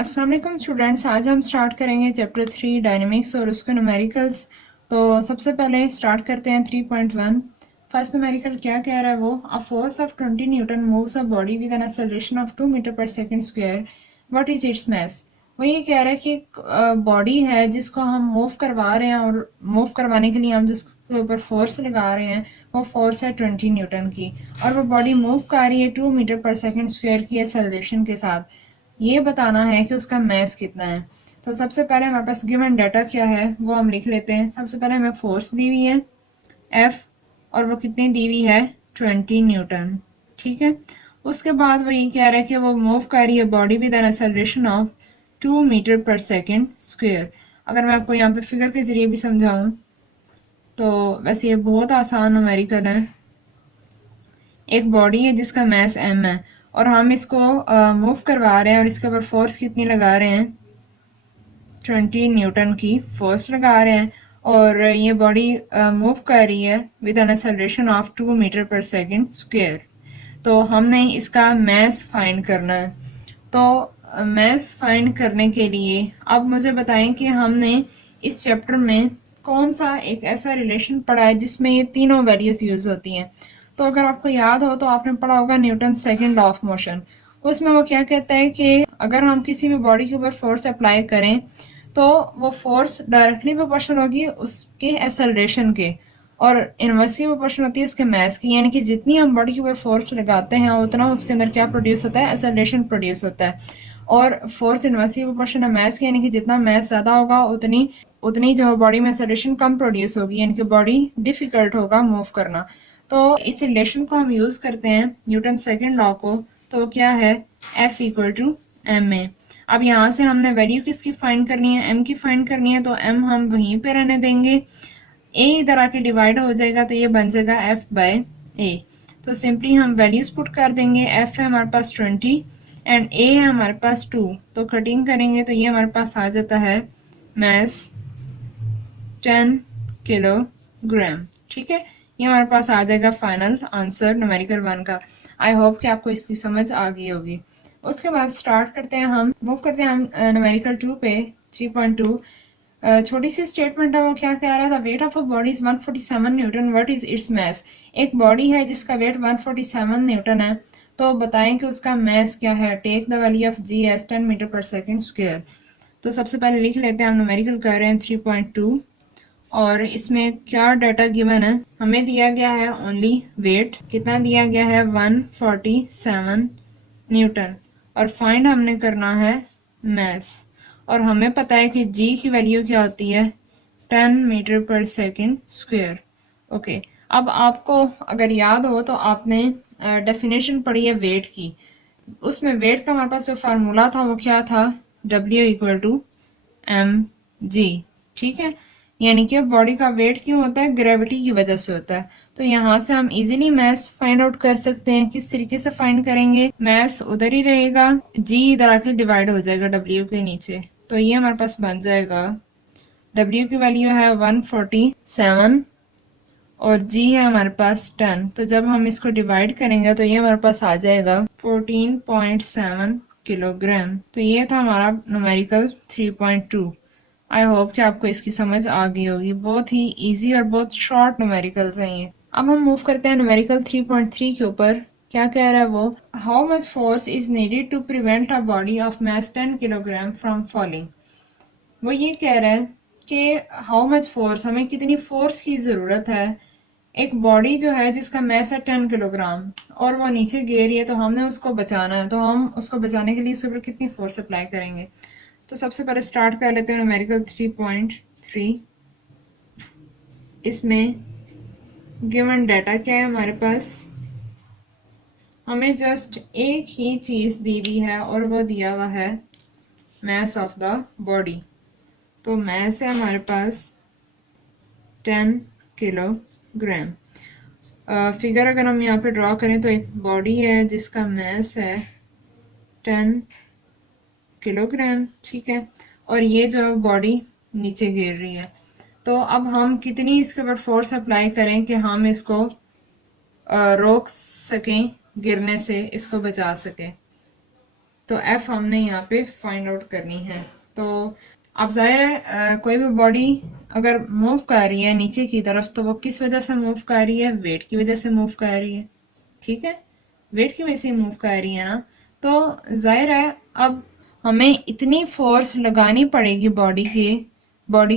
अस्सलाम वालेकुम स्टूडेंट्स, आज हम स्टार्ट करेंगे चैप्टर 3 डायनेमिक्स और उसके न्यूमेरिकल्स। तो सबसे पहले स्टार्ट करते हैं 3.1। फर्स्ट न्यूमेरिकल क्या कह रहा है वो, a force of 20 newton moves a body with an acceleration of 2 metre per second square, what is its mass. वो ये कह रहा है कि एक बॉडी है जिसको हम मूव करवा रहे हैं और मूव करवाने के लिए हम जिसके ऊपर फोर्स लगा रहे हैं वो फोर्स है 20 न्यूटन की, और वो बॉडी मूव कर रही है 2 मीटर पर सेकंड स्क्वायर की एक्सेलरेशन के साथ। ये बताना है कि उसका मास कितना है। तो सबसे पहले हमारे पास गिवन डाटा क्या है वो हम लिख लेते हैं। सबसे पहले हमें फोर्स दी हुई है F, और वो कितनी दी हुई है 20 न्यूटन। ठीक है, उसके बाद वो ये कह रहा है कि वो मूव कर रही है body with an acceleration of 2 metre per second square. अगर मैं आपको यहाँ पे फिगर के जरिए भी समझाऊं तो वैसे ये बहुत आसान न्यूमेरिकल है। एक बॉडी है जिसका मास m है और हम इसको मूव करवा रहे हैं और इसके ऊपर फोर्स कितनी लगा रहे हैं 20 न्यूटन की फोर्स लगा रहे हैं, और ये बॉडी मूव कर रही है with an acceleration of 2 metre per second square. तो हमने इसका मास फाइंड करना है। तो मास फाइंड करने के लिए अब मुझे बताएं कि हमने इस चैप्टर में कौन सा एक ऐसा रिलेशन पढ़ा है जिसमें ये तीनों वैल्यूज यूज होती हैं। तो अगर आपको याद हो तो आपने पढ़ा होगा Newton second law of motion. उसमें वो क्या कहता है कि अगर हम किसी भी बॉडी के ऊपर फोर्स अप्लाई करें तो वो फोर्स डायरेक्टली प्रोपोर्शनल होगी उसके एक्सेलरेशन के, और इनवर्सली प्रोपोर्शनल होती है उसके मास की। यानी कि जितनी हम बॉडी के ऊपर फोर्स लगाते हैं उतना उसके अंदर क्या प्रोड्यूस होता है, एक्सेलरेशन प्रोड्यूस होता है। और फोर्स इनवर्सली प्रोपोर्शनल है मास की, यानी कि जितना मास ज़्यादा होगा उतनी उतनी जो बॉडी में एक्सेलरेशन कम प्रोड्यूस होगी, यानी कि बॉडी डिफिकल्ट होगा मूव करना। तो इस रिलेशन को हम यूज़ करते हैं न्यूटन सेकेंड लॉ को। तो क्या है, F equal to M A. अब यहाँ से हमने वैल्यू किसकी फाइंड करनी है, m की फाइंड करनी है। तो m हम वहीं पे रहने देंगे, a इधर आके डिवाइड हो जाएगा तो ये बन जाएगा f बाय a। तो सिंपली हम वैल्यूज पुट कर देंगे। f है हमारे पास 20 एंड a है हमारे पास 2। तो कटिंग करेंगे तो ये हमारे पास आ जाता है मास 10 किलोग्राम। ठीक है, ये हमारे पास आ जाएगा फाइनल आंसर न्यूमेरिकल 1 का। आई होप कि आपको इसकी समझ आ गई होगी। उसके बाद स्टार्ट करते हैं, हम मूव करते हैं हम न्यूमेरिकल 2 पे 3.2। छोटी सी स्टेटमेंट है, वो क्या कह रहा था, weight of a body is 147 Newton, what is its मास। एक बॉडी है जिसका वेट 147 न्यूटन है, तो बताएं कि उसका मास क्या है। Take the value of g as 10 metre per second square. तो सबसे पहले लिख लेते हैं, हम न्यूमेरिकल कर रहे हैं 3.2, और इसमें क्या डाटा गिवन है। हमें दिया गया है ओनली वेट, कितना दिया गया है 147 न्यूटन, और फाइंड हमने करना है मास। और हमें पता है कि g की वैल्यू क्या होती है 10 metre per second square. Okay, अब आपको अगर याद हो तो आपने डेफिनेशन पढ़ी है वेट की। उसमें वेट का हमारे पास जो फार्मूला था वो क्या था, W इक्वल टू mg। ठीक है, यानी कि बॉडी का वेट क्यों होता है, ग्रेविटी की वजह से होता है। तो यहाँ से हम इजीली मास फाइंड आउट कर सकते हैं। किस तरीके से फाइंड करेंगे, मास उधर ही रहेगा, g इधर आके डिवाइड हो जाएगा W के नीचे। तो ये हमारे पास बन जाएगा, W की वैल्यू है 147 और g है हमारे पास 10। तो जब हम इसको डिवाइड करेंगे तो ये हमारे पास आ जाएगा 14.7 किलोग्राम। तो ये था हमारा न्यूमेरिकल 3.2। आई होप कि आपको इसकी समझ आ गई होगी। बहुत ही इजी और बहुत शॉर्ट न्यूमेरिकल्स हैं ये। अब हम मूव करते हैं न्यूमेरिकल 3.3 के ऊपर। क्या कह रहा है वो, how much force is needed to prevent a body of mass 10 kilogram from falling. वो ये कह रहा है कि हाउ मच फोर्स, हमें कितनी फोर्स की ज़रूरत है। एक बॉडी जो है जिसका मास है 10 किलोग्राम और वो नीचे गिर रही है, तो हमने उसको बचाना है। तो हम उसको बचाने के लिए उसके ऊपर कितनी फोर्स अप्लाई करेंगे। तो सबसे पहले स्टार्ट कर लेते हैं न्यूमेरिकल 3.3। इसमें गिवन डाटा क्या है हमारे पास, हमें जस्ट एक ही चीज़ दी हुई है और वो दिया हुआ है मास ऑफ द बॉडी। तो मास है हमारे पास 10 किलोग्राम। फिगर अगर हम यहाँ पे ड्रॉ करें तो एक बॉडी है जिसका मास है 10 किलोग्राम। ठीक है, और ये जो बॉडी नीचे गिर रही है। तो अब हम कितनी इसके ऊपर फोर्स अप्लाई करें कि हम इसको रोक सकें गिरने से, इसको बचा सकें। तो एफ हमने यहाँ पे फाइंड आउट करनी है। तो अब जाहिर है कोई भी बॉडी अगर मूव कर रही है नीचे की तरफ तो वो किस वजह से मूव कर रही है, वेट की वजह से मूव कर रही है। ठीक है, वेट की वजह से मूव कर रही है ना। तो जाहिर है अब हमें इतनी फोर्स लगानी पड़ेगी बॉडी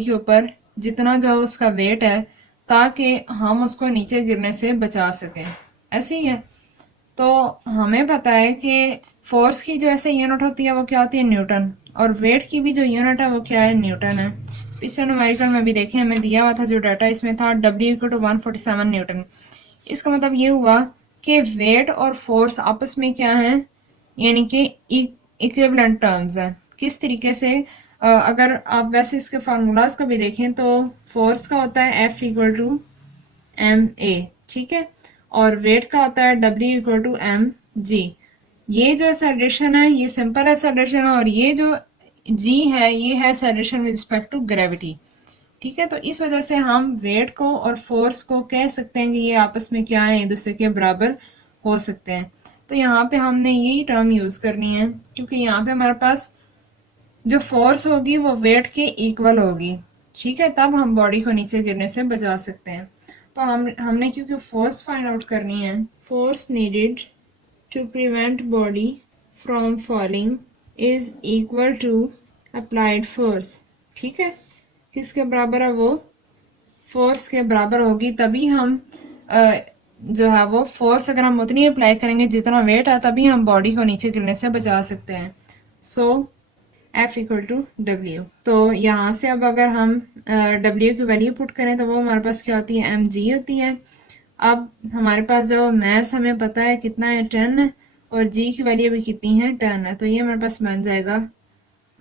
के ऊपर जितना जो उसका वेट है, ताकि हम उसको नीचे गिरने से बचा सकें। ऐसे ही है। तो हमें पता है कि फोर्स की जो ऐसे यूनिट होती है वो क्या होती है, न्यूटन, और वेट की भी जो यूनिट है वो क्या है, न्यूटन है। पिछले न्यूमेरिकल में भी देखें हमें दिया हुआ था जो डाटा इसमें था W = 147 न्यूटन। इसका मतलब ये हुआ कि वेट और फोर्स आपस में क्या है, यानी कि इक्विवेलेंट टर्म्स हैं। किस तरीके से, अगर आप वैसे इसके फार्मूलाज को भी देखें तो फोर्स का होता है F = ma, ठीक है, और वेट का होता है W = mg। ये जो एक्सेलरेशन है ये सिंपल एक्सेलरेशन है, और ये जो g है ये है acceleration with respect to gravity. ठीक है, तो इस वजह से हम वेट को और फोर्स को कह सकते हैं कि ये आपस में क्या है, एक दूसरे के बराबर हो सकते हैं। तो यहाँ पे हमने यही टर्म यूज़ करनी है, क्योंकि यहाँ पे हमारे पास जो फोर्स होगी वो वेट के इक्वल होगी। ठीक है, तब हम बॉडी को नीचे गिरने से बचा सकते हैं। तो हमने क्योंकि फोर्स फाइंड आउट करनी है, force needed to prevent body from falling is equal to applied force. ठीक है, किसके बराबर है वो, फोर्स के बराबर होगी। तभी हम जो है वो फोर्स अगर हम उतनी अप्लाई करेंगे जितना वेट है, तभी हम बॉडी को नीचे गिरने से बचा सकते हैं। सो F = W। तो यहाँ से अब अगर हम W की वैल्यू पुट करें तो वो हमारे पास क्या होती है, mg होती है। अब हमारे पास जो मैस हमें पता है कितना है, 10 है, और g की वैल्यू भी कितनी है, 10 है। तो ये हमारे पास बन जाएगा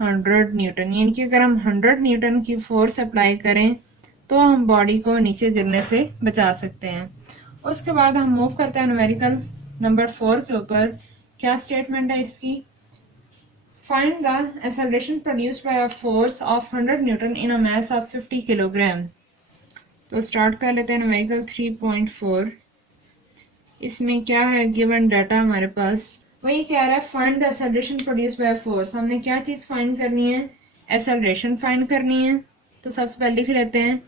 100 न्यूटन। यानी कि अगर हम 100 न्यूटन की फोर्स अप्लाई करें तो हम बॉडी को नीचे गिरने से बचा सकते हैं। उसके बाद हम मूव करते हैं न्यूमेरिकल नंबर 4 के ऊपर। क्या स्टेटमेंट है इसकी, Find the acceleration produced by a force of 100 Newton in a mass of 50 kilogram. तो स्टार्ट कर लेते हैं न्यूमेरिकल 3.4। इसमें क्या है, गिवन डाटा हमारे पास वही कह रहा है, find the acceleration produced by force. हमने क्या चीज़ फाइंड करनी है, एक्सेलरेशन फाइंड करनी है। तो सबसे पहले लिख लेते हैं,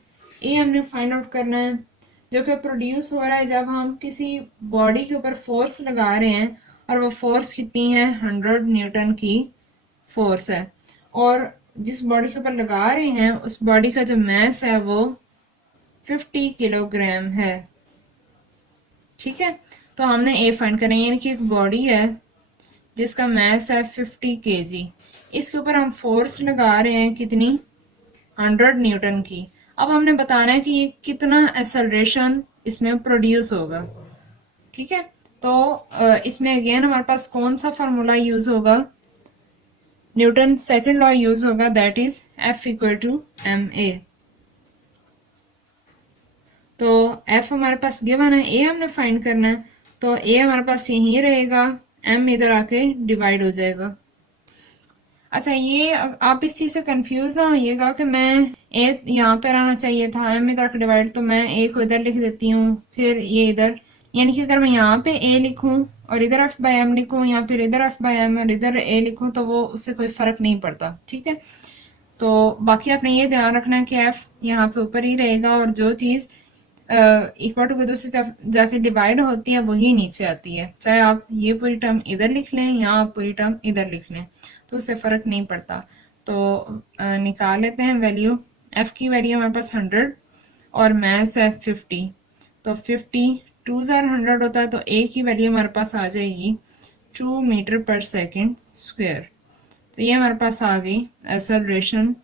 ए हमने फाइंड आउट करना है जो कि प्रोड्यूस हो रहा है जब हम किसी बॉडी के ऊपर फोर्स लगा रहे हैं, और वो फोर्स कितनी है, 100 न्यूटन की फोर्स है। और जिस बॉडी के ऊपर लगा रहे हैं उस बॉडी का जो मैस है वो 50 किलोग्राम है। ठीक है, तो हमने ए फाइंड करना है, यानी कि एक बॉडी है जिसका मैस है 50 kg। इसके ऊपर हम फोर्स लगा रहे हैं कितनी, 100 न्यूटन की। अब हमने बताना है कि ये कितना एक्सेलरेशन इसमें प्रोड्यूस होगा। ठीक है, तो इसमें अगेन हमारे पास कौन सा फार्मूला यूज होगा, न्यूटन सेकंड लॉ यूज होगा, दैट इज F = ma। तो F हमारे पास गिवन है, A हमने फाइंड करना है, तो A हमारे पास यही रहेगा, M इधर आके डिवाइड हो जाएगा। अच्छा, ये आप इस चीज़ से कंफ्यूज ना होइएगा कि मैं A यहाँ पे रहना चाहिए था, M इधर डिवाइड, तो मैं A को इधर लिख देती हूँ, फिर ये इधर, यानी कि अगर मैं यहाँ पे A लिखूँ और इधर F/m लिखूँ, या फिर इधर F/m और इधर A लिखूँ, तो वो उससे कोई फ़र्क नहीं पड़ता। ठीक है, तो बाकी आपने ये ध्यान रखना है कि F यहाँ पे ऊपर ही रहेगा, और जो चीज़ इक्वल टू दूसरी तरफ जाके डिवाइड होती है वही नीचे आती है। चाहे आप ये पूरी टर्म इधर लिख लें या आप पूरी टर्म इधर लिख लें, तो उससे फ़र्क नहीं पड़ता। तो निकाल लेते हैं वैल्यू। F की वैल्यू हमारे पास 100 और मैस है 50, तो 50 2 ज़ार 100 होता है, तो A की वैल्यू हमारे पास आ जाएगी 2 मीटर/सेकंड स्क्वायर। तो ये हमारे पास आ गई एक्सेलरेशन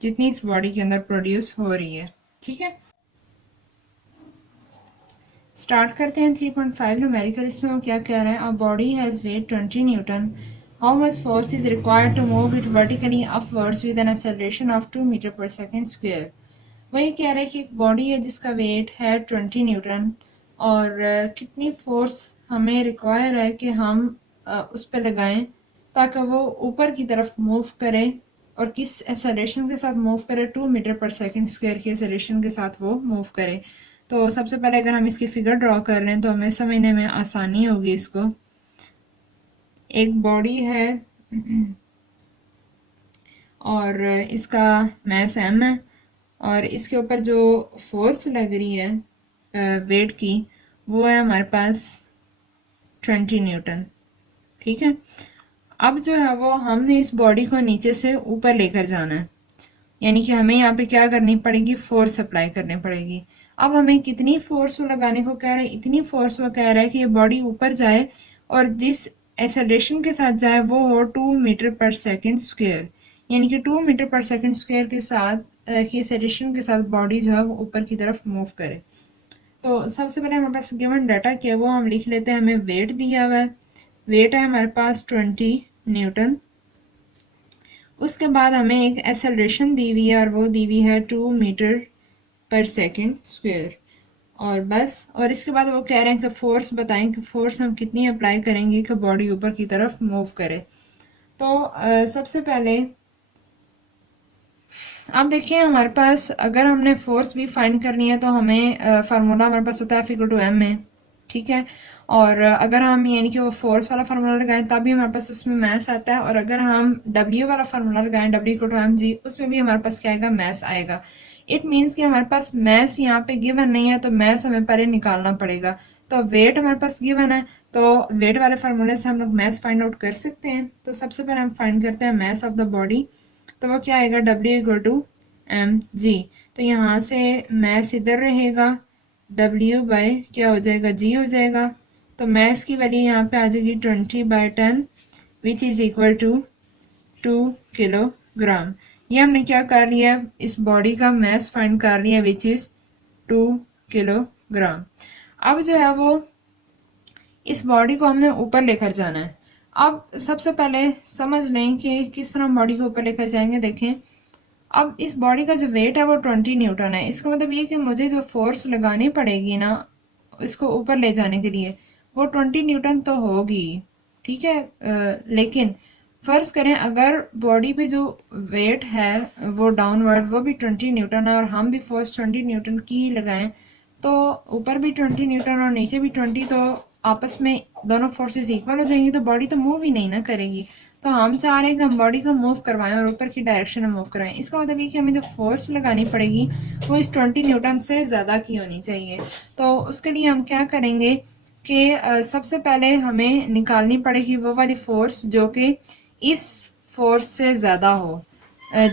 जितनी इस बॉडी के अंदर प्रोड्यूस हो रही है। ठीक है, स्टार्ट करते हैं 3.5 न्यूमेरिकल। इसमें वो क्या कह रहा है, a body has weight 20 newton, how much force is required to move it vertically upwards with an acceleration of 2 metre per second square. वही कह रहा है कि एक बॉडी है जिसका वेट है 20 न्यूटन, और कितनी फोर्स हमें रिक्वायर है कि हम उस पर लगाएं ताकि वो ऊपर की तरफ मूव करे, और किस एक्सेलरेशन के साथ मूव करे, 2 मीटर/सेकंड स्क्वायर की एक्सेलरेशन के साथ वो मूव करे। तो सबसे पहले अगर हम इसकी फिगर ड्रॉ कर रहे हैं तो हमें समझने में आसानी होगी इसको। एक बॉडी है और इसका मैस m है और इसके ऊपर जो फोर्स लग रही है वेट की वो है हमारे पास 20 न्यूटन। ठीक है, अब जो है वो हमने इस बॉडी को नीचे से ऊपर लेकर जाना है, यानी कि हमें यहाँ पे क्या करनी पड़ेगी, फोर्स अप्लाई करनी पड़ेगी। अब हमें कितनी फोर्स वो लगाने को कह रहा है, इतनी फोर्स वो कह रहा है कि ये बॉडी ऊपर जाए और जिस एक्सेलरेशन के साथ जाए वो हो 2 मीटर पर सेकंड स्क्वायर, यानी कि 2 मीटर पर सेकंड स्क्वायर के साथ की एक्सेलरेशन के साथ बॉडी जो है वो ऊपर की तरफ मूव करे। तो सबसे पहले हमारे पास गिवन डाटा क्या है वो हम लिख लेते हैं। हमें वेट दिया हुआ है, वेट है हमारे पास 20 न्यूटन। उसके बाद हमें एक एक्सेलरेशन दी हुई है और वो दी हुई है 2 मीटर पर सेकंड स्क्वायर, और बस। और इसके बाद वो कह रहे हैं कि फोर्स बताएं कि फोर्स हम कितनी अप्लाई करेंगे कि बॉडी ऊपर की तरफ मूव करे। तो सबसे पहले अब देखिए हमारे पास अगर हमने फोर्स भी फाइंड करनी है तो हमें फार्मूला हमारे पास होता है F=m में। ठीक है, और अगर हम यानी कि वो फोर्स वाला फार्मूला लगाएं तब भी हमारे पास उसमें मैस आता है, और अगर हम W वाला फार्मूला लगाएं W=mg उसमें भी हमारे पास क्या आएगा, मैस आएगा। इट मीन्स कि हमारे पास मैस यहाँ पे गिवन नहीं है तो मैस हमें पहले निकालना पड़ेगा। तो वेट हमारे पास गिवन है तो वेट वाले फार्मूले से हम लोग मैस फाइंड आउट कर सकते हैं। तो सबसे पहले हम फाइंड करते हैं मैस ऑफ द बॉडी, तो वो क्या आएगा, W=mg। तो यहाँ से मैस इधर रहेगा, W बाय क्या हो जाएगा, G हो जाएगा। तो मैस की वैल्यू यहाँ पे आ जाएगी 20/10 which is equal to 2 kilogram. ये हमने क्या कर लिया, इस बॉडी का मैस फाइंड कर लिया विच इज़ 2 किलोग्राम। अब जो है वो इस बॉडी को हमने ऊपर लेकर जाना है। अब सबसे पहले समझ लें कि किस तरह बॉडी को ऊपर लेकर जाएंगे। देखें, अब इस बॉडी का जो वेट है वो 20 न्यूटन है। इसका मतलब ये कि मुझे जो फोर्स लगानी पड़ेगी ना इसको ऊपर ले जाने के लिए वो 20 न्यूटन तो होगी। ठीक है, लेकिन फ़र्ज़ करें अगर बॉडी पे जो वेट है वो डाउनवर्ड वो भी 20 न्यूटन है और हम भी फोर्स 20 न्यूटन की लगाएं तो ऊपर भी 20 न्यूटन और नीचे भी 20, तो आपस में दोनों फोर्सेस इक्वल हो जाएंगी तो बॉडी तो मूव ही नहीं ना करेगी। तो हम चाह रहे हैं कि हम बॉडी को मूव करवाएं और ऊपर की डायरेक्शन में मूव कराएं। इसका मतलब ये कि हमें जो फोर्स लगानी पड़ेगी वो इस 20 न्यूटन से ज़्यादा की होनी चाहिए। तो उसके लिए हम क्या करेंगे कि सबसे पहले हमें निकालनी पड़ेगी वो वाली फोर्स जो कि इस फोर्स से ज़्यादा हो,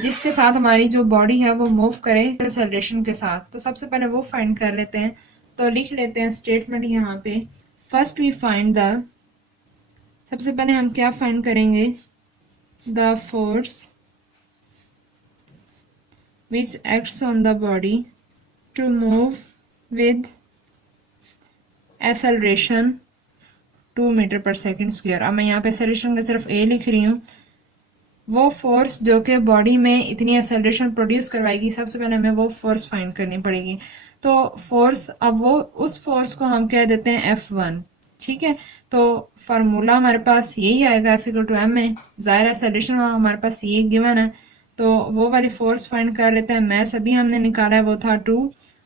जिसके साथ हमारी जो बॉडी है वो मूव करे एक्सेलरेशन के साथ। तो सबसे पहले वो फाइंड कर लेते हैं। तो लिख लेते हैं स्टेटमेंट यहाँ पे, फर्स्ट वी फाइंड द, सबसे पहले हम क्या फाइंड करेंगे, the force which acts on the body to move with acceleration 2 metre per second square. अब मैं यहाँ पे एक्सेलरेशन का सिर्फ ए लिख रही हूँ। वो फोर्स जो कि बॉडी में इतनी एक्सेलरेशन प्रोड्यूस करवाएगी, सबसे पहले हमें वो फोर्स फाइंड करनी पड़ेगी। तो फोर्स, अब वो उस फोर्स को हम कह देते हैं F1। ठीक है, तो फार्मूला हमारे पास यही आएगा F=m में। ज़ाहिर एक्सेलरेशन हमारे पास ये गिवन है तो वो वाली फोर्स फाइंड कर लेते हैं। मैस अभी हमने निकाला है वो था 2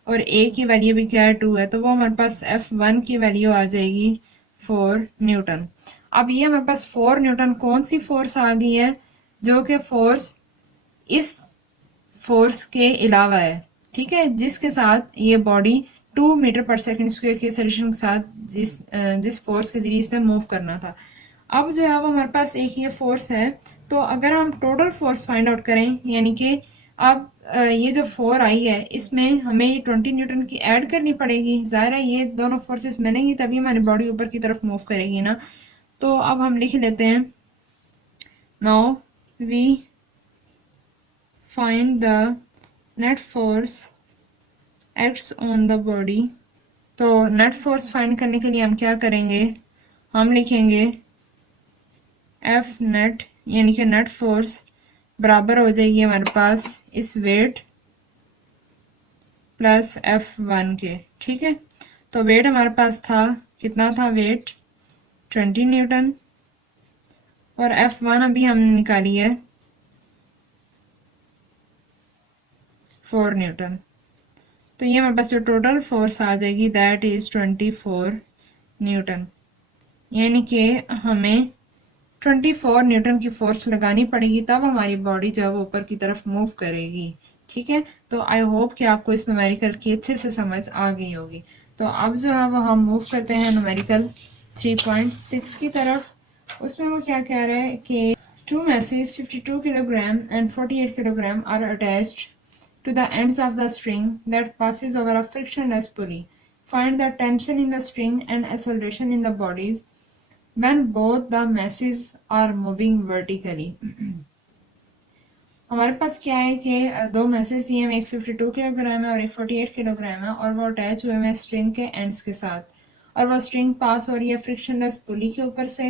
और ए की वैल्यू भी क्या है, 2 है, तो वो हमारे पास F1 की वैल्यू आ जाएगी 4 न्यूटन। अब ये हमारे पास 4 न्यूटन कौन सी फोर्स आ गई है, जो कि फोर्स इस फोर्स के अलावा है। ठीक है, जिसके साथ ये body 2 metre per second square के एक्सेलरेशन के साथ जिस फोर्स के जरिए इसने मूव करना था। अब जो है वो हमारे पास एक ये फोर्स है, तो अगर हम टोटल फोर्स फाइंड आउट करें, यानी कि अब ये जो 4 आई है इसमें हमें 20 न्यूटन की ऐड करनी पड़ेगी। ज़ाहिर है ये दोनों फोर्सेस मिलेंगी तभी हमारी बॉडी ऊपर की तरफ मूव करेगी ना। तो अब हम लिख लेते हैं, now we find the net force acts on the body. तो नेट फोर्स फाइंड करने के लिए हम क्या करेंगे, हम लिखेंगे एफ नेट, यानी कि नेट फोर्स बराबर हो जाएगी हमारे पास इस वेट प्लस F1 के। ठीक है, तो वेट हमारे पास था, कितना था वेट, 20 न्यूटन, और F1 अभी हमने निकाली है 4 न्यूटन। तो ये हमारे पास जो टोटल फोर्स आ जाएगी दैट इज़ 24 न्यूटन, यानी कि हमें 24 न्यूटन की फोर्स लगानी पड़ेगी, तब हमारी बॉडी जो है वो ऊपर की तरफ मूव करेगी। ठीक है, तो आई होप कि आपको इस न्यूमेरिकल की अच्छे से समझ आ गई होगी। तो अब जो है वो हम मूव करते हैं न्यूमेरिकल 3.6 की तरफ। उसमें वो क्या कह रहा है कि two masses 52 kilogram and 48 kilogram are attached to the ends of the string that passes over a frictionless pulley. Find the tension in the string and acceleration in the bodies when both the masses are moving vertically. हमारे पास क्या है कि दो message दिए हैं, एक 52 kilogram है और एक 48 किलोग्राम है, और वो अटैच हुए हैं स्ट्रिंग के एंड्स के साथ, और वो स्ट्रिंग पास हो रही है फ्रिक्शनलेस पुली के ऊपर से।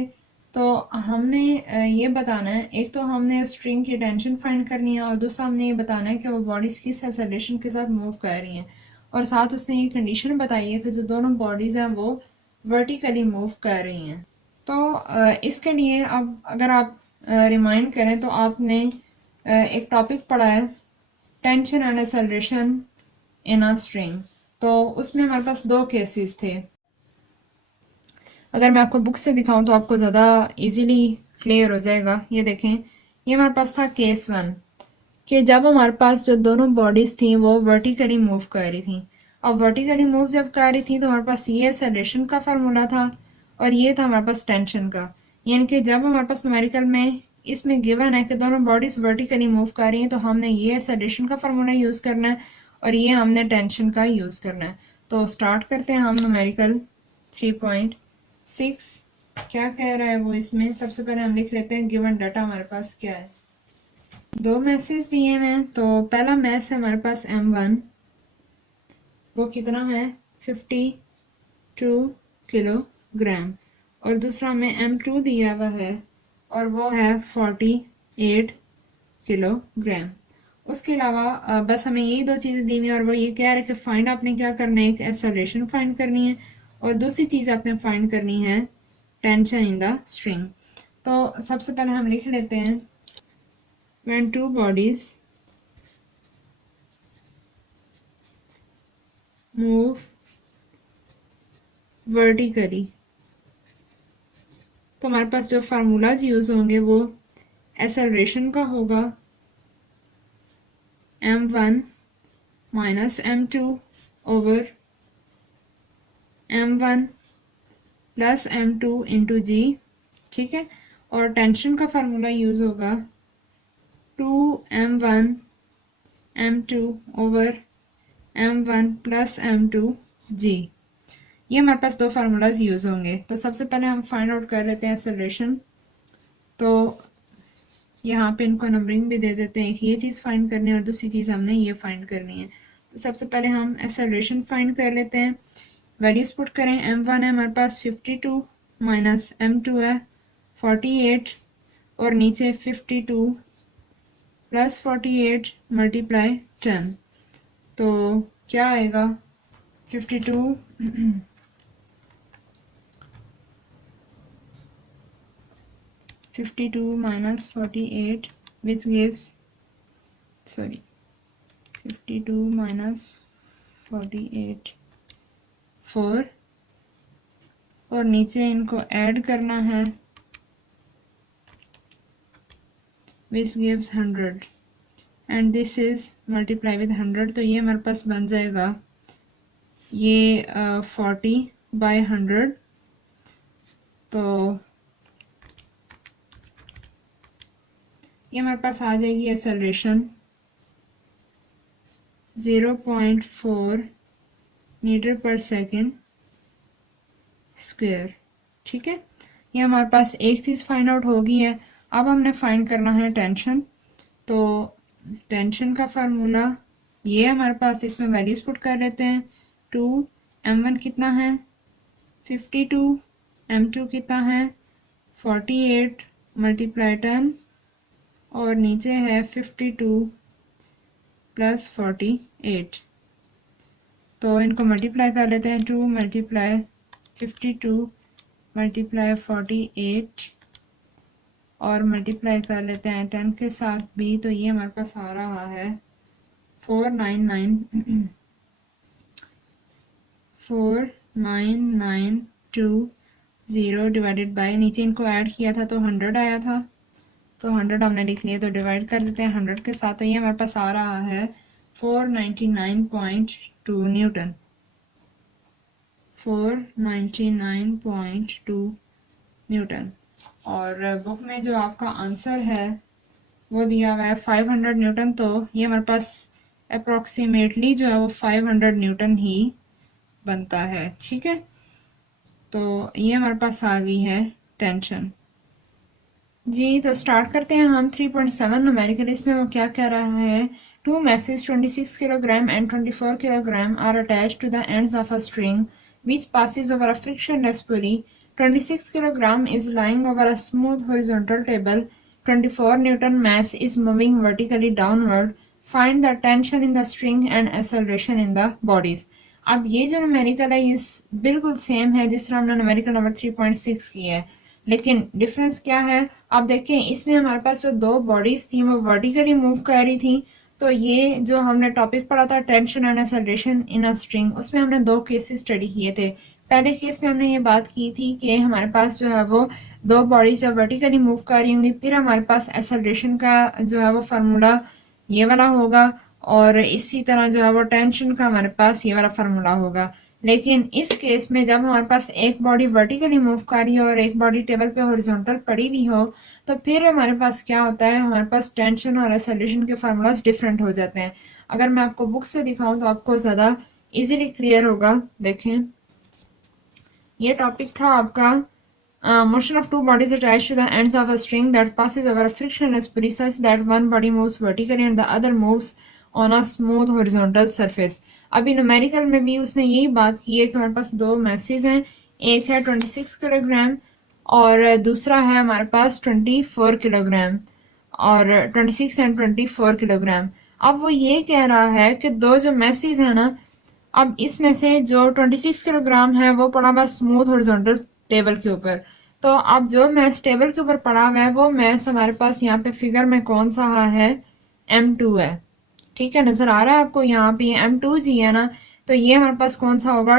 तो हमने ये बताना है, एक तो हमने स्ट्रिंग की टेंशन फाइंड करनी है, और दूसरा हमने ये बताना है कि वो बॉडीज़ किस एक्सेलरेशन के साथ मूव कर रही हैं, और साथ उसने ये कंडीशन बताई है कि जो दोनों बॉडीज़ हैं वो वर्टिकली मूव कर रही हैं। तो इसके लिए अब अगर आप रिमाइंड करें तो आपने एक टॉपिक पढ़ा है tension and acceleration in a string. तो उसमें हमारे पास दो केसेस थे। अगर मैं आपको बुक से दिखाऊं तो आपको ज़्यादा इजीली क्लियर हो जाएगा। ये देखें, ये हमारे पास था केस 1 कि जब हमारे पास जो दोनों बॉडीज़ थी वो वर्टिकली मूव कर रही थी। अब वर्टिकली मूव जब कर रही थी तो हमारे पास ये एक्सेलरेशन का फार्मूला था और ये था हमारे पास टेंशन का। यानी कि जब हमारे पास न्यूमेरिकल में इसमें गिवन है कि दोनों बॉडीज़ वर्टिकली मूव कर रही हैं तो हमने ये एक्सेलरेशन का फार्मूला यूज़ करना है और ये हमने टेंशन का यूज़ करना है। तो स्टार्ट करते हैं हम न्यूमेरिकल 3.6। क्या कह रहा है वो इसमें, सबसे पहले हम लिख लेते हैं गिवन डाटा हमारे पास क्या है। दो मैसेज दिए हैं, तो पहला मैस है हमारे पास M1, वो कितना है 52 किलोग्राम, और दूसरा हमें M2 दिया हुआ है और वो है 48 किलोग्राम। उसके अलावा बस हमें यही दो चीज़ें दी हुई हैं और वो ये कह रहा है कि फाइंड आपने क्या करना है, एक एक्सेलरेशन फाइंड करनी है और दूसरी चीज़ आपने फाइंड करनी है टेंशन इन द स्ट्रिंग। तो सबसे पहले हम लिख लेते हैं when two bodies move vertically, तो हमारे पास जो फार्मूलाज यूज़ होंगे वो एक्सेलरेशन का होगा m1 minus m2 over m1 plus m2 into g. ठीक है, और टेंशन का फार्मूला यूज़ होगा 2m1 m2 over m1 plus m2 जी। ये हमारे पास दो फार्मूलाज यूज़ होंगे। तो सबसे पहले हम फाइंड आउट कर लेते हैं एक्सेलरेशन। तो यहाँ पे इनको नंबरिंग भी दे देते हैं, एक ये चीज़ फाइंड करनी है और दूसरी चीज़ हमने ये फाइंड करनी है। तो सबसे पहले हम एक्सेलरेशन फाइंड कर लेते हैं। वैल्यूज पुट करें, m1 है हमारे पास 52 माइनस m2 है 48 और नीचे 52 प्लस 48 मल्टीप्लाई 10। तो क्या आएगा 52 52 minus 48 which gives 52 minus 48 4 और नीचे इनको ऐड करना है which gives 100 and this is multiply with 100। तो ये हमारे पास बन जाएगा ये 40/100। तो ये हमारे पास आ जाएगी acceleration 0.4 metre per second square. ठीक है, ये हमारे पास एक चीज़ फाइंड आउट हो गई है। अब हमने फाइंड करना है टेंशन। तो टेंशन का फार्मूला ये हमारे पास, इसमें वैल्यूज पुट कर लेते हैं। 2 m1 कितना है 52, m2 कितना है 48 मल्टीप्लाई 10 और नीचे है 52 प्लस 48। तो इनको मल्टीप्लाई कर लेते हैं, 2 मल्टीप्लाई 52 मल्टीप्लाई 48 और मल्टीप्लाई कर लेते हैं 10 के साथ भी। तो ये हमारे पास आ रहा है 4992 0 डिवाइडेड बाय, नीचे इनको ऐड किया था तो 100 आया था, तो 100 हमने लिख लिया, तो डिवाइड कर देते हैं 100 के साथ, तो ये हमारे पास आ रहा है 499.2 न्यूटन, 499.2 न्यूटन। और बुक में जो आपका आंसर है वो दिया हुआ है 500 न्यूटन, तो ये हमारे पास अप्रोक्सीमेटली जो है वो 500 न्यूटन ही बनता है। ठीक है, तो ये हमारे पास आ गई है टेंशन। जी तो स्टार्ट करते हैं हम 3.7 न्यूमेरिकल। इसमें वो क्या कह रहा है, two masses 26 kilogram and 24 kilogram are attached to the ends of a string which passes over a frictionless pulley. 26 kilogram is lying over a smooth horizontal table. 24 Newton mass is moving vertically downward. Find the tension in the string and acceleration in the bodies. अब ये जो numerical है ये बिल्कुल same है जिस तरह हमने न्यूमेरिकल नंबर 3.6 की है, लेकिन डिफरेंस क्या है, आप देखें इसमें हमारे पास जो दो बॉडीज थी वो वर्टिकली मूव कर रही थी, तो ये जो हमने टॉपिक पढ़ा था tension and acceleration in a string, उसमें हमने दो केसेस स्टडी किए थे। पहले केस में हमने ये बात की थी कि हमारे पास जो है वो दो बॉडीज जब वर्टिकली मूव कर रही होंगी, फिर हमारे पास एक्सेलरेशन का जो है वो फार्मूला ये वाला होगा, और इसी तरह जो है वो टेंशन का हमारे पास ये वाला फार्मूला होगा। लेकिन इस केस में जब हमारे पास एक बॉडी वर्टिकली मूव कर रही हो और एक बॉडी टेबल पे हॉरिजॉन्टल पड़ी हुई हो, तो फिर हमारे पास क्या होता है, हमारे पास टेंशन और एक्सेलरेशन के फार्मूलाज डिफरेंट हो जाते हैं। अगर मैं आपको बुक से दिखाऊं तो आपको ज़्यादा इजीली क्लियर होगा। देखें ये टॉपिक था आपका motion of two bodies attached to the ends of a string that passes over a frictionless pulley such that one body moves vertically and the other moves on a smooth horizontal surface. अभी numerical में भी उसने यही बात की है कि हमारे पास दो मैसेज हैं, एक है 26 किलोग्राम और दूसरा है हमारे पास 24 किलोग्राम, और 26 एंड 24 किलोग्राम। अब वो ये कह रहा है कि दो जो मैसेज है ना, अब इसमें से जो 26 किलोग्राम है वो पड़ा हुआ स्मूथ हॉरिजॉन्टल टेबल के ऊपर, तो अब जो मैस टेबल के ऊपर पड़ा हुआ है वो मैस हमारे पास यहाँ पे फिगर में कौन सा है, M2 है। ठीक है, नजर आ रहा है आपको यहाँ पे M2 जी है ना, तो ये हमारे पास कौन सा होगा,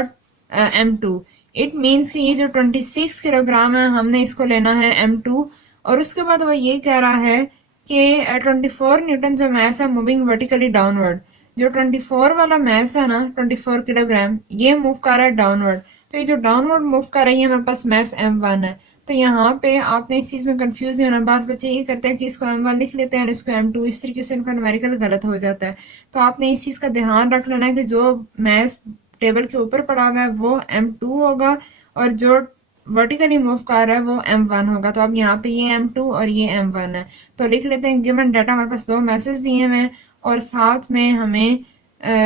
M2। इट मीन्स कि ये जो 26 किलोग्राम है हमने इसको लेना है M2, और उसके बाद वो ये कह रहा है कि 24 न्यूटन जो मैस है मूविंग वर्टिकली डाउनवर्ड, जो 24 वाला मैस है ना 24 किलोग्राम ये मूव कर रहा है डाउनवर्ड, तो ये जो डाउनवर्ड मूव कर रही है हमारे पास मैस M1 है। तो यहाँ पे आपने इस चीज़ में कंफ्यूज नहीं होना, बास बच्चे ये करते हैं कि इसको M1 लिख लेते हैं और इसको M2, इस तरीके से इनका न्यूमेरिकल गलत हो जाता है। तो आपने इस चीज़ का ध्यान रख लेना है कि जो मैस टेबल के ऊपर पड़ा हुआ है वो M2 होगा और जो वर्टिकली मूव कर रहा है वो M1 होगा। तो अब यहाँ पे ये M2 और ये M1 है, तो लिख लेते हैं गिवन डाटा हमारे पास दो मैसेज दिए हुए हैं और साथ में हमें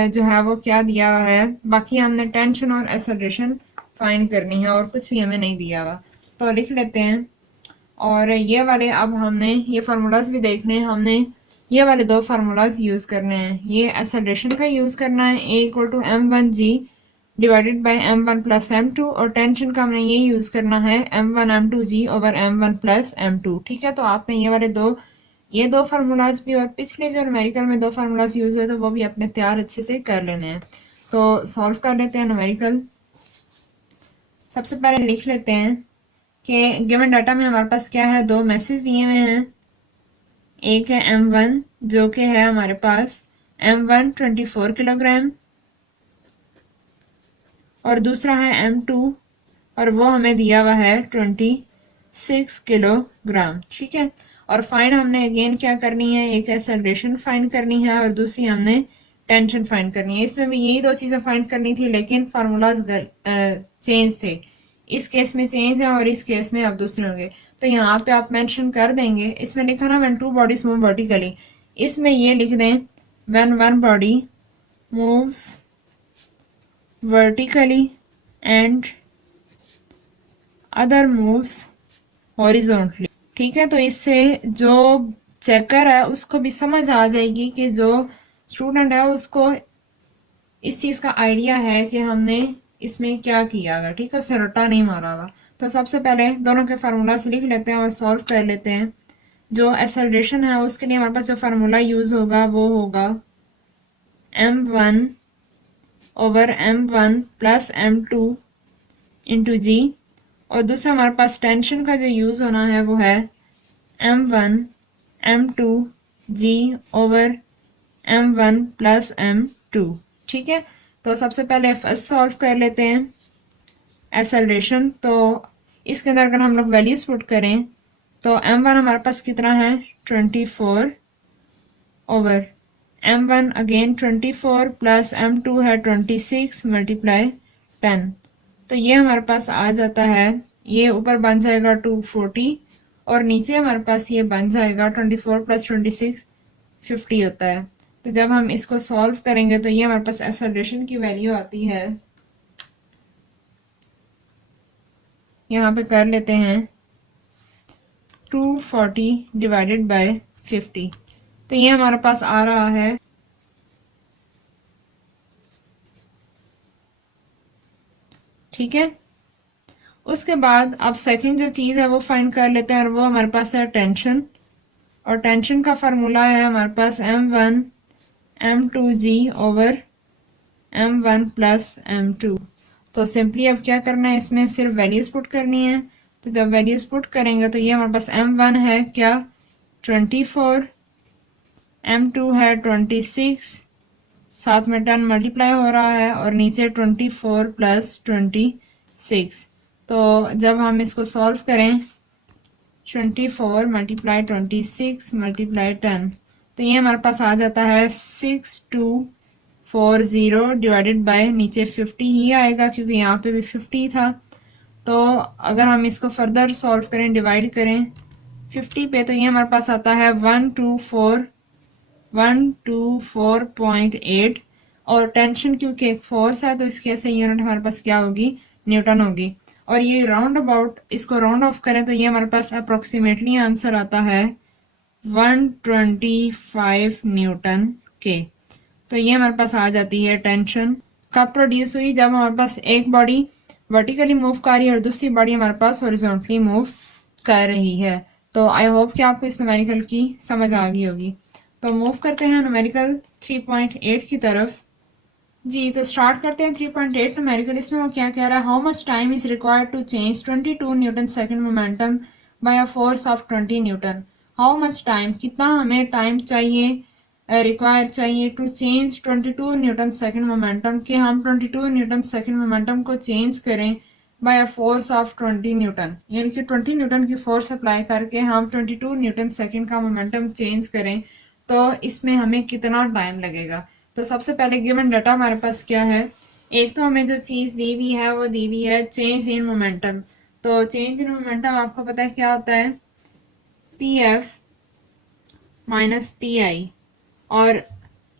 जो है वो क्या दिया हुआ है, बाकी हमने टेंशन और एक्सेलरेशन फाइंड करनी है और कुछ भी हमें नहीं दिया हुआ, तो लिख लेते हैं। और ये वाले अब हमने ये फार्मूलाज भी देखने हैं, हमने ये वाले दो फार्मूलाज यूज़ करने हैं। ये एक्सेलरेशन का यूज़ करना है, A=M1g divided by M1 plus M2, और टेंशन का हमने ये यूज़ करना है M1 M2g over M1 plus M2। ठीक है, तो आपने ये दो फार्मूलाज भी और पिछले जो न्यूमेरिकल में दो फार्मूलाज यूज़ हुए थे वो भी अपने तैयार अच्छे से कर लेने हैं। तो सॉल्व कर लेते हैं न्यूमेरिकल। सबसे पहले लिख लेते हैं कि गिवन डाटा में हमारे पास क्या है, दो मैसेज दिए हुए हैं, एक है M1 जो कि है हमारे पास M1 24 किलोग्राम और दूसरा है M2 और वो हमें दिया हुआ है 26 किलोग्राम। ठीक है, और फाइंड हमने अगेन क्या करनी है, एक एक्सेलरेशन फाइंड करनी है और दूसरी हमने टेंशन फाइंड करनी है। इसमें भी यही दो चीज़ें फाइंड करनी थी लेकिन फार्मूलाज चेंज थे, इस केस में चेंज है और इस केस में अब दूसरे होंगे। तो यहाँ पे आप मेंशन कर देंगे, इसमें लिखा ना when two bodies move vertically, इसमें ये लिख दें when one body moves vertically and other moves horizontally. ठीक है, तो इससे जो चेकर है उसको भी समझ आ जाएगी कि जो स्टूडेंट है उसको इस चीज़ का आइडिया है कि हमने इसमें क्या किया हुआ। ठीक है, उससे रट्टा नहीं मारा हुआ। तो सबसे पहले दोनों के फार्मूला से लिख लेते हैं और सॉल्व कर लेते हैं। जो एक्सेलरेशन है उसके लिए हमारे पास जो फार्मूला यूज़ होगा वो होगा M1 over M1 plus M2 into जी, और दूसरा हमारे पास टेंशन का जो यूज़ होना है वो है m1 m2 g over m1 plus m2। ठीक है, तो सबसे पहले फर्स्ट सॉल्व कर लेते हैं एक्सेलरेशन। तो इसके अंदर अगर हम लोग वैल्यूज पुट करें तो m1 हमारे पास कितना है 24 over m1 again 24 plus m2 है 26 मल्टीप्लाई 10। तो ये हमारे पास आ जाता है, ये ऊपर बन जाएगा 240 और नीचे हमारे पास ये बन जाएगा 24 प्लस 26 50 होता है। तो जब हम इसको सॉल्व करेंगे तो ये हमारे पास एक्सेलरेशन की वैल्यू आती है, यहाँ पे कर लेते हैं 240 डिवाइडेड बाय 50। तो ये हमारे पास आ रहा है ठीक है। उसके बाद अब सेकंड जो चीज़ है वो फाइंड कर लेते हैं और वो हमारे पास है टेंशन। और टेंशन का फार्मूला है हमारे पास m1 m2g over m1 plus m2। तो सिंपली अब क्या करना है, इसमें सिर्फ वैल्यूज पुट करनी है। तो जब वैल्यूज पुट करेंगे तो ये हमारे पास m1 है क्या 24, m2 है 26, साथ में 10 मल्टीप्लाई हो रहा है और नीचे 24 प्लस 26। तो जब हम इसको सॉल्व करें 24 मल्टीप्लाई 26 मल्टीप्लाई 10 तो ये हमारे पास आ जाता है 6240 डिवाइडेड बाय नीचे 50 ही आएगा क्योंकि यहाँ पे भी 50 था। तो अगर हम इसको फर्दर सॉल्व करें डिवाइड करें 50 पे तो ये हमारे पास आता है 124.8 और टेंशन क्योंकि एक फोर्स है तो इसकी ऐसे यूनिट हमारे पास क्या होगी न्यूटन होगी। और ये राउंड अबाउट इसको राउंड ऑफ करें तो ये हमारे पास अप्रोक्सीमेटली आंसर आता है 125 न्यूटन के। तो ये हमारे पास आ जाती है टेंशन कब प्रोड्यूस हुई, जब हमारे पास एक बॉडी वर्टिकली मूव कर रही है और दूसरी बॉडी हमारे पास हॉरिजॉन्टली मूव कर रही है। तो आई होप कि आपको इस न्यूमेरिकल की समझ आ गई होगी। तो मूव करते हैं न्यूमेरिकल 3.8 की तरफ। जी तो स्टार्ट करते हैं 3.8 न्यूमेरिकल। इसमें वो क्या कह रहा है, how much time is required to change 22 newton second momentum by a force of 20 newton. How much time, कितना हमें टाइम चाहिए, रिक्वायर चाहिए to change 22 newton second momentum, कि हम 22 न्यूटन सेकंड मोमेंटम को चेंज करें by a force of 20 newton, यानी कि 20 न्यूटन की फोर्स अप्लाई करके हम 22 न्यूटन सेकंड का मोमेंटम चेंज करें तो इसमें हमें कितना टाइम लगेगा। तो सबसे पहले गिवन डाटा हमारे पास क्या है, एक तो हमें जो चीज़ दी हुई है वो दी हुई है चेंज इन मोमेंटम। तो चेंज इन मोमेंटम आपको पता है क्या होता है, पी एफ माइनस पी आई, और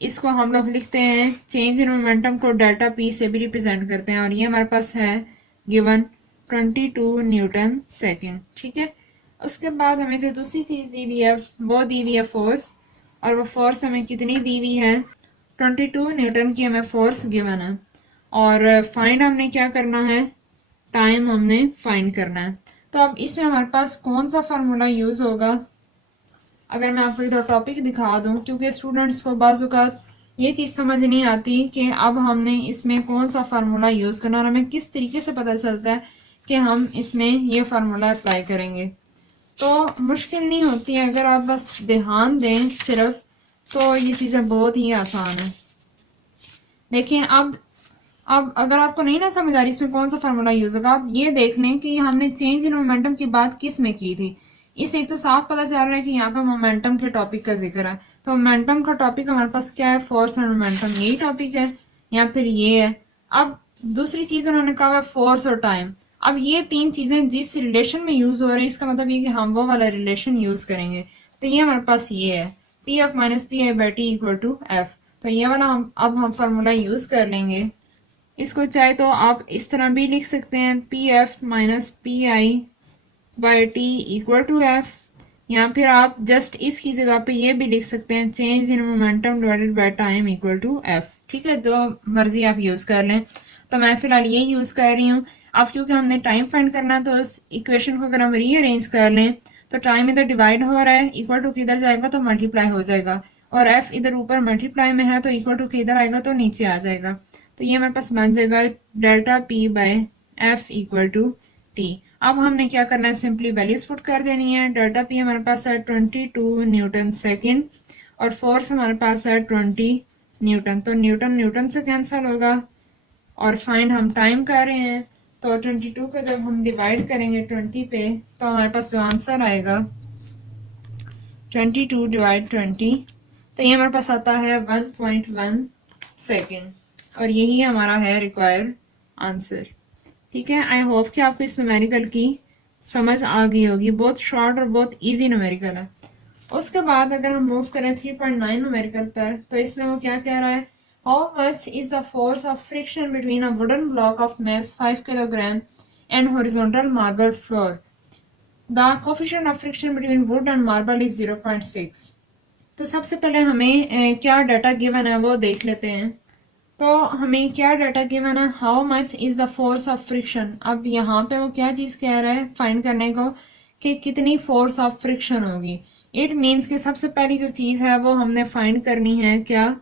इसको हम लोग लिखते हैं चेंज इन मोमेंटम को डेल्टा पी से भी रिप्रेजेंट करते हैं और ये हमारे पास है गिवन 22 न्यूटन सेकेंड। ठीक है, उसके बाद हमें जो दूसरी चीज़ दी हुई है वो दी हुई है फोर्स, और वो फोर्स हमें कितनी दी हुई है 22 न्यूटन की हमें फोर्स गिवन है। और फाइंड हमने क्या करना है, टाइम हमने फाइंड करना है। तो अब इसमें हमारे पास कौन सा फार्मूला यूज़ होगा, अगर मैं आपको इधर टॉपिक दिखा दूं, क्योंकि स्टूडेंट्स को बाज़ ये चीज़ समझ नहीं आती कि अब हमने इसमें कौन सा फार्मूला यूज़ करना और हमें किस तरीके से पता चलता है कि हम इसमें ये फार्मूला अप्लाई करेंगे। तो मुश्किल नहीं होती है, अगर आप बस ध्यान दें सिर्फ तो ये चीज़ें बहुत ही आसान है। देखिए अब अगर आपको नहीं ना समझ आ रही इसमें कौन सा फार्मूला यूज़ होगा, आप ये देख लें कि हमने चेंज इन मोमेंटम की बात किस में की थी। इस एक तो साफ पता चल रहा है कि यहाँ पे मोमेंटम के टॉपिक का जिक्र है। तो मोमेंटम का टॉपिक हमारे पास क्या है, फोर्स एंड मोमेंटम, यही टॉपिक है या फिर ये है। अब दूसरी चीज़ उन्होंने कहा है फोर्स और टाइम। अब ये तीन चीज़ें जिस रिलेशन में यूज़ हो रही है इसका मतलब ये कि हम वो वाला रिलेशन यूज़ करेंगे। तो ये हमारे पास ये है P F minus P I by T equal to F. तो ये वाला हम फार्मूला यूज़ कर लेंगे। इसको चाहे तो आप इस तरह भी लिख सकते हैं P F minus P I by T equal to F, या फिर आप जस्ट इसकी जगह पे ये भी लिख सकते हैं change in momentum divided by time equal to F. ठीक है, जो मर्जी आप यूज़ कर लें। तो मैं फिलहाल ये यूज़ कर रही हूँ। अब क्योंकि हमने टाइम फाइंड करना है तो उस इक्वेशन को अगर हम रीअरेंज कर लें तो टाइम इधर डिवाइड हो रहा है, इक्वल टू किधर जाएगा तो मल्टीप्लाई हो जाएगा, और एफ इधर ऊपर मल्टीप्लाई में है तो इक्वल टू किधर आएगा तो नीचे आ जाएगा। तो ये हमारे पास बन जाएगा delta P by F equal to T. अब हमने क्या करना है, सिंपली वैल्यूज पुट कर देनी है। डेल्टा पी हमारे पास है 22 न्यूटन सेकेंड और फोर्स हमारे पास है 20 न्यूटन। तो न्यूटन न्यूटन से कैंसिल होगा और फाइंड हम टाइम कर रहे हैं, तो 22 को जब हम डिवाइड करेंगे 20 पे तो हमारे पास जो आंसर आएगा 22 डिवाइड 20, तो ये हमारे पास आता है 1.1 सेकेंड और यही हमारा है रिक्वायर्ड आंसर। ठीक है, आई होप कि आपको इस न्यूमेरिकल की समझ आ गई होगी। बहुत शॉर्ट और बहुत इजी न्यूमेरिकल है। उसके बाद अगर हम मूव करें 3.9 न्यूमेरिकल पर, तो इसमें वो क्या कह रहा है, how much is the force of friction between a wooden block of mass 5 kilogram and horizontal marble floor, the coefficient of friction between would and marble is 0.6। तो सबसे पहले हमें क्या डाटा गिवन है वो देख लेते हैं। तो हमें क्या डाटा गिवन है, how much is the force of friction. अब यहाँ पे वो क्या चीज़ कह रहा है फाइंड करने को कि कितनी फोर्स ऑफ फ्रिक्शन होगी। इट मीन्स कि सबसे पहली जो चीज़ है वो हमने फाइंड करनी है क्या,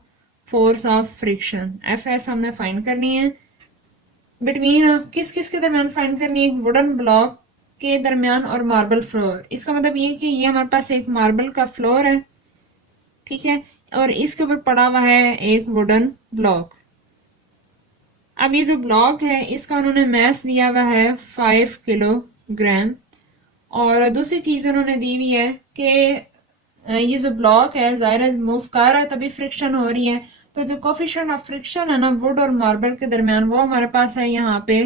force of friction, F S हमने फाइंड करनी है। बिटवीन किस किस के दरमियान फाइंड करनी है, एक वुडन ब्लॉक के दरमियान और मार्बल फ्लोर। इसका मतलब ये कि ये हमारे पास एक मार्बल का फ्लोर है, ठीक है, और इसके ऊपर पड़ा हुआ है एक वुडन ब्लॉक। अब ये जो ब्लॉक है इसका उन्होंने मैस दिया हुआ है 5 किलोग्राम और दूसरी चीज़ उन्होंने दी हुई है कि ये जो ब्लॉक है ज़ाहिर मूव कर रहा है तभी फ्रिक्शन हो रही है। तो जो कोफिशिएंट ऑफ फ्रिक्शन है ना वुड और मार्बल के दरमियान वो हमारे पास है यहाँ पे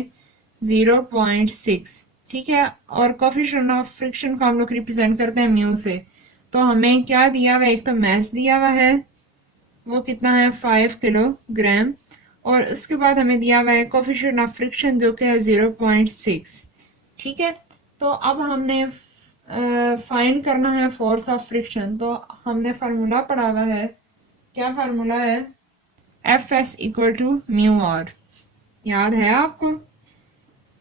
0.6, ठीक है, और कोफिशिएंट ऑफ फ्रिक्शन को हम लोग रिप्रेजेंट करते हैं म्यू से। तो हमें क्या दिया हुआ है, एक तो मैस दिया हुआ है वो कितना है 5 किलोग्राम और उसके बाद हमें दिया हुआ है कोफिशिएंट ऑफ फ्रिक्शन जो कि है 0.6, ठीक है। तो अब हमने फाइंड करना है फोर्स ऑफ फ्रिक्शन। तो हमने फार्मूला पढ़ा हुआ है, क्या फार्मूला है, F S equal to mu R, याद है आपको,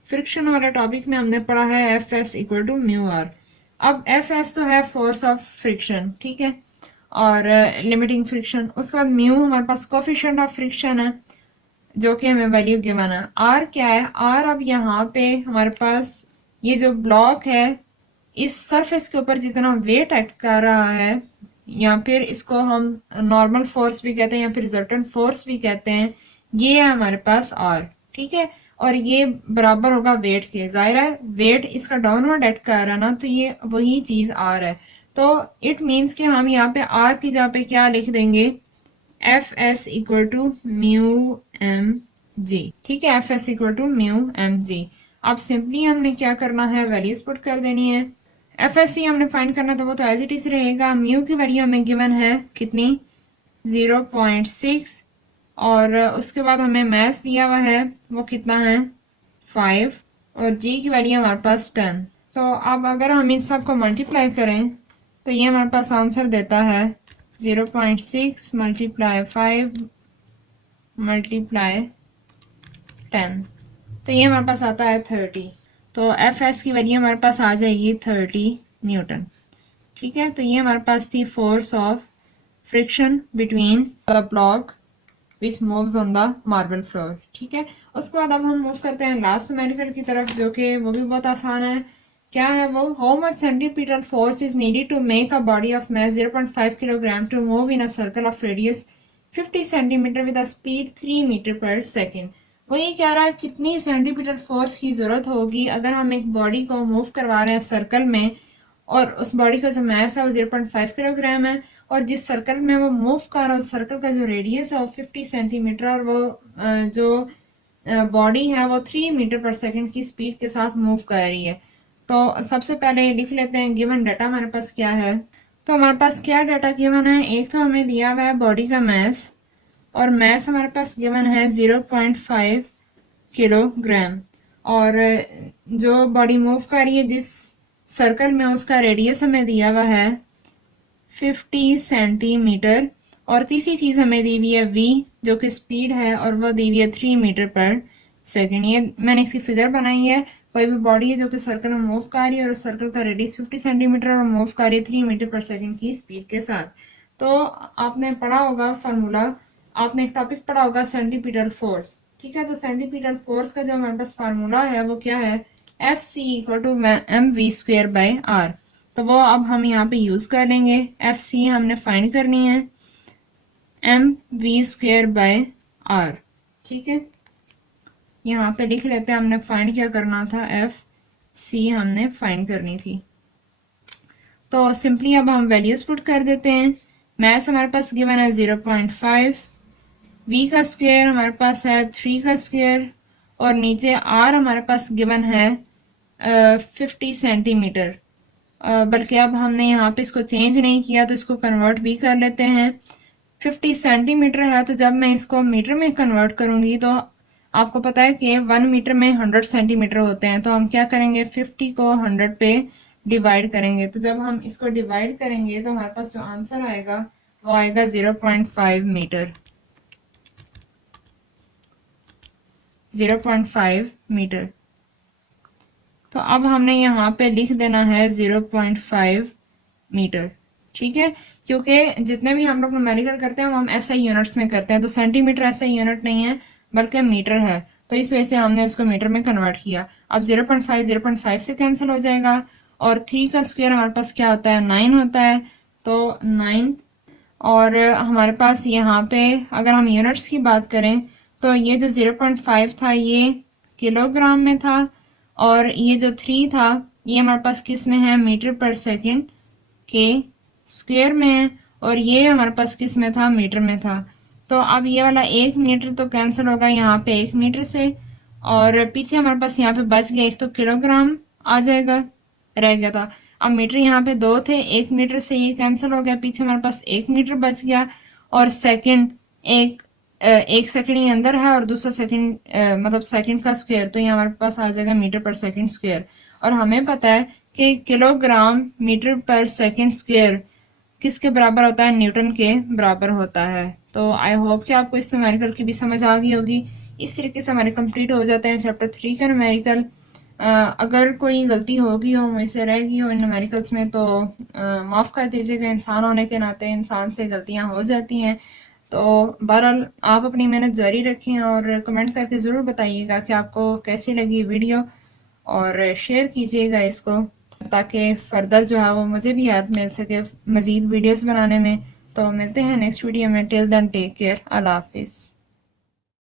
फ्रिक्शन वाले टॉपिक में हमने पढ़ा है F S equal to mu R. अब एफ एस तो है फोर्स ऑफ फ्रिक्शन, ठीक है, और लिमिटिंग फ्रिक्शन। उसके बाद म्यू हमारे पास कोफिशिएंट ऑफ फ्रिक्शन है जो कि हमें वैल्यू गिवन है। आर क्या है, आर अब यहाँ पे हमारे पास ये जो ब्लॉक है इस सरफेस के ऊपर जितना वेट एक्ट कर रहा है, या फिर इसको हम नॉर्मल फोर्स भी कहते हैं या फिर रिजल्टेंट फोर्स भी कहते हैं, ये है हमारे पास आर, ठीक है, और ये बराबर होगा वेट के। जाहिर है वेट इसका डाउनवर्ड एक्ट कर रहा है ना, तो ये वही चीज आर है। तो इट मीन्स कि हम यहाँ पे आर की जगह पे क्या लिख देंगे, F S equal to mu M G, ठीक है, F S equal to mu M G. अब सिंपली हमने क्या करना है, वैल्यूज पुट कर देनी है। एफ एस सी हमने फाइंड करना तो वो तो एज इट इज रहेगा। म्यू की वैल्यू हमें गिवन है कितनी, 0.6 और उसके बाद हमें मैस दिया हुआ है वो कितना है 5 और जी की वैल्यू हमारे पास 10। तो अब अगर हम इन सब को मल्टीप्लाई करें तो ये हमारे पास आंसर देता है 0.6 मल्टीप्लाई 5 मल्टीप्लाई 10, तो ये हमारे पास आता है 30। तो एफ एस की वैल्यू हमारे पास आ जाएगी 30 न्यूटन, ठीक है। तो ये हमारे पास थी force of friction between the block which moves on the marble floor, ठीक है। उसके बाद अब हम मूव करते हैं लास्ट न्यूमेरिकल की तरफ जो कि वो भी बहुत आसान है। क्या है वो, how much centripetal force is needed to make a body of mass 0.5 kilogram to move in a circle of radius 50 centimetre with a speed 3 metre per second. वो ये कह रहा है कितनी सेंटीमीटर फोर्स की जरूरत होगी अगर हम एक बॉडी को मूव करवा रहे हैं सर्कल में और उस बॉडी का जो मैस है वो 0.5 किलोग्राम है और जिस सर्कल में वो मूव कर रहा है उस सर्कल का जो रेडियस है वो 50 सेंटीमीटर और वो जो बॉडी है वो 3 मीटर पर सेकेंड की स्पीड के साथ मूव कर रही है। तो सबसे पहले लिख लेते हैं गिवन डाटा हमारे पास क्या है। तो हमारे पास क्या डाटा गिवन है, एक तो हमें दिया हुआ है बॉडी का मैस और मैस हमारे पास गिवन है 0.5 किलोग्राम और जो बॉडी मूव कर रही है जिस सर्कल में उसका रेडियस हमें दिया हुआ है 50 सेंटीमीटर और तीसरी चीज़ हमें दी हुई है v जो कि स्पीड है और वो दी हुई है 3 मीटर पर सेकेंड। ये मैंने इसकी फिगर बनाई है, कोई भी बॉडी है जो कि सर्कल में मूव कर रही है और उस सर्कल का रेडियस 50 सेंटीमीटर और मूव कर रही है 3 मीटर पर सेकेंड की स्पीड के साथ। तो आपने पढ़ा होगा फार्मूला, आपने एक टॉपिक पढ़ा होगा सेंटीपीटल फोर्स, ठीक है। तो सेंटीपीटल फोर्स का जो हमारे पास फार्मूला है वो क्या है, F C equal to M V square by R. तो वो अब हम यहाँ पे यूज़ कर लेंगे। एफ सी हमने फाइंड करनी है M V square by R. ठीक है, यहाँ पे लिख लेते हैं हमने फाइंड क्या करना था, एफ सी हमने फाइंड करनी थी। तो सिंपली अब हम वैल्यूज पुट कर देते हैं। मैथ्स हमारे पास गिवन है 0.5, वी का स्क्वायर हमारे पास है 3 का स्क्वायर, और नीचे आर हमारे पास गिवन है 50 सेंटीमीटर। बल्कि अब हमने यहाँ पे इसको चेंज नहीं किया तो इसको कन्वर्ट भी कर लेते हैं। 50 सेंटीमीटर है, तो जब मैं इसको मीटर में कन्वर्ट करूँगी तो आपको पता है कि 1 मीटर में 100 सेंटीमीटर होते हैं। तो हम क्या करेंगे, 50 को 100 पे डिवाइड करेंगे। तो जब हम इसको डिवाइड करेंगे तो हमारे पास जो आंसर आएगा वो आएगा 0.5 मीटर। 0.5 मीटर। तो अब हमने यहाँ पे लिख देना है 0.5 मीटर। ठीक है, क्योंकि जितने भी हम लोग न्यूमेरिकल करते हैं हम ऐसा यूनिट्स में करते हैं, तो सेंटीमीटर ऐसा यूनिट नहीं है बल्कि मीटर है, तो इस वजह से हमने इसको मीटर में कन्वर्ट किया। अब 0.5 से कैंसिल हो जाएगा, और 3 का स्क्वायर हमारे पास क्या होता है, 9 होता है, तो 9। और हमारे पास यहाँ पे अगर हम यूनिट्स की बात करें तो ये जो 0.5 था ये किलोग्राम में था, और ये जो 3 था ये हमारे पास किस में है, मीटर पर सेकंड के स्क्वायर में है, और ये हमारे पास किस में था, मीटर में था। तो अब ये वाला 1 मीटर तो कैंसिल होगा यहाँ पे 1 मीटर से, और पीछे हमारे पास यहाँ पे बच गया, एक तो किलोग्राम आ जाएगा, रह गया था। अब मीटर यहाँ पे 2 थे, 1 मीटर से ये कैंसिल हो गया, पीछे हमारे पास 1 मीटर बच गया, और सेकंड एक सेकंड ये अंदर है और दूसरा सेकंड मतलब सेकंड का स्क्वायर, तो ये हमारे पास आ जाएगा मीटर पर सेकंड स्क्वायर। और हमें पता है कि kilogram metre per second square किसके बराबर होता है, न्यूटन के बराबर होता है। तो आई होप कि आपको इस न्यूमेरिकल की भी समझ आ गई होगी। इस तरीके से हमारे कंप्लीट हो जाते हैं चैप्टर 3 का न्यूमेरिकल। अगर कोई गलती होगी हो, मुझसे रह गई हो इन न्यूमेरिकल्स में, तो माफ़ कर दीजिएगा, इंसान होने के नाते इंसान से गलतियां हो जाती हैं। तो बहरहाल आप अपनी मेहनत जारी रखें और कमेंट करके ज़रूर बताइएगा कि आपको कैसी लगी वीडियो, और शेयर कीजिएगा इसको ताकि फर्दर जो है वो मुझे भी हेल्प मिल सके मज़ीद वीडियोस बनाने में। तो मिलते हैं नेक्स्ट वीडियो में। टिल देन टेक केयर, अल्लाह हाफिज़।